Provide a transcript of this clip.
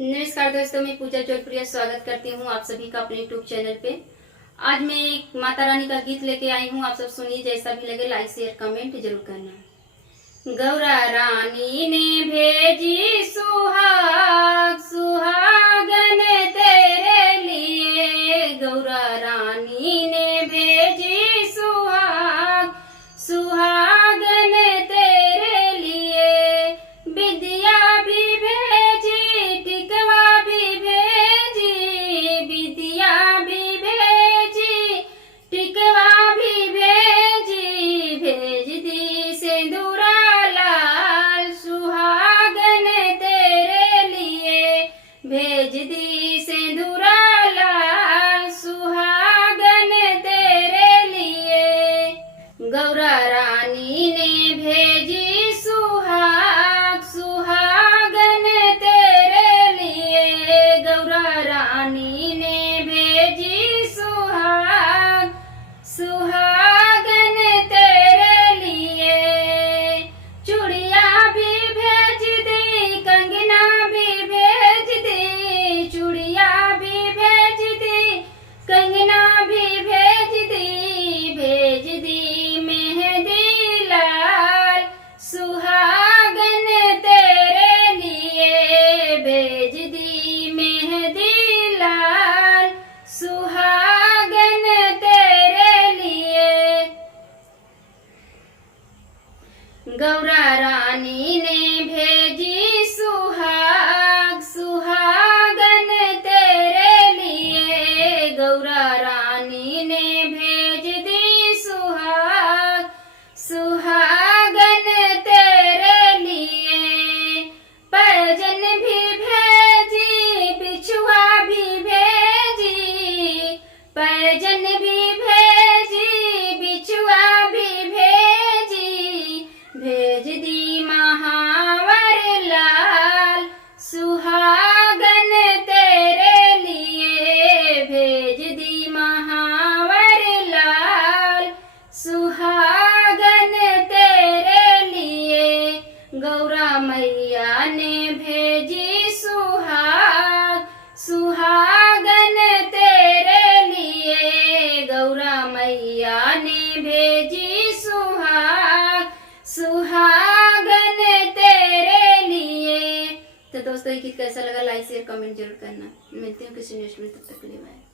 नमस्कार दोस्तों, मैं पूजा जोधपुरिया स्वागत करती हूँ आप सभी का अपने यूट्यूब चैनल पे। आज मैं एक माता रानी का गीत लेके आई हूँ। आप सब सुनिए, जैसा भी लगे लाइक शेयर कमेंट जरूर करना। गौरा रानी ने भेजी सुहाग सुहागन तेरे लिए, गौरा रानी ने भेजी सुहाग सुहागन तेरे लिए। विद्या भी भेजी, टिकवा भी भेजी, विद्या भी भेजी, टिकवा भी भेजी। भेज दी सिंदूरा लाल सुहागन तेरे लिए, भेज दी सिंदूरा लाल सुहागन तेरे लिए। गौरा रानी ने भेजी सुहाग सुहागन तेरे लिए, गौरा रानी ने भेजी सुहाग सुहागन तेरे लिए। चूड़िया भी भेज दी, कंगना भी भेज दी, चूड़िया भी भेज दी, कंगना भी भेज दी। भेज दी मेहंदी लाल सुहागन तेरे लिए, भेज दी मेहंदी लाल सुहागन तेरे लिए। गौरा रानी ने भेजी सुहाग सुहागन तेरे लिए, गौरा रानी ने भेज दी सुहाग सुहागन तेरे लिए। पैजन भी भेजी, बिछुआ भी भेजी, पैजन भी भेजी, बिछुआ भी भेजी। भेज दी महावर लाल सुहागन तेरे लिए, भेज दी महावर लाल सुहागन तेरे लिए। गौरा मैया ने भेजी सुहाग सुहागन तेरे लिए, गौरा मैया ने भेजी सुहाग सुहागन तेरे लिए। तो दोस्तों, ये गीत कैसा लगा लाइक शेयर कमेंट जरूर करना। मिलती हूँ किसी नेक्स्ट में, तब तक के लिए बाय।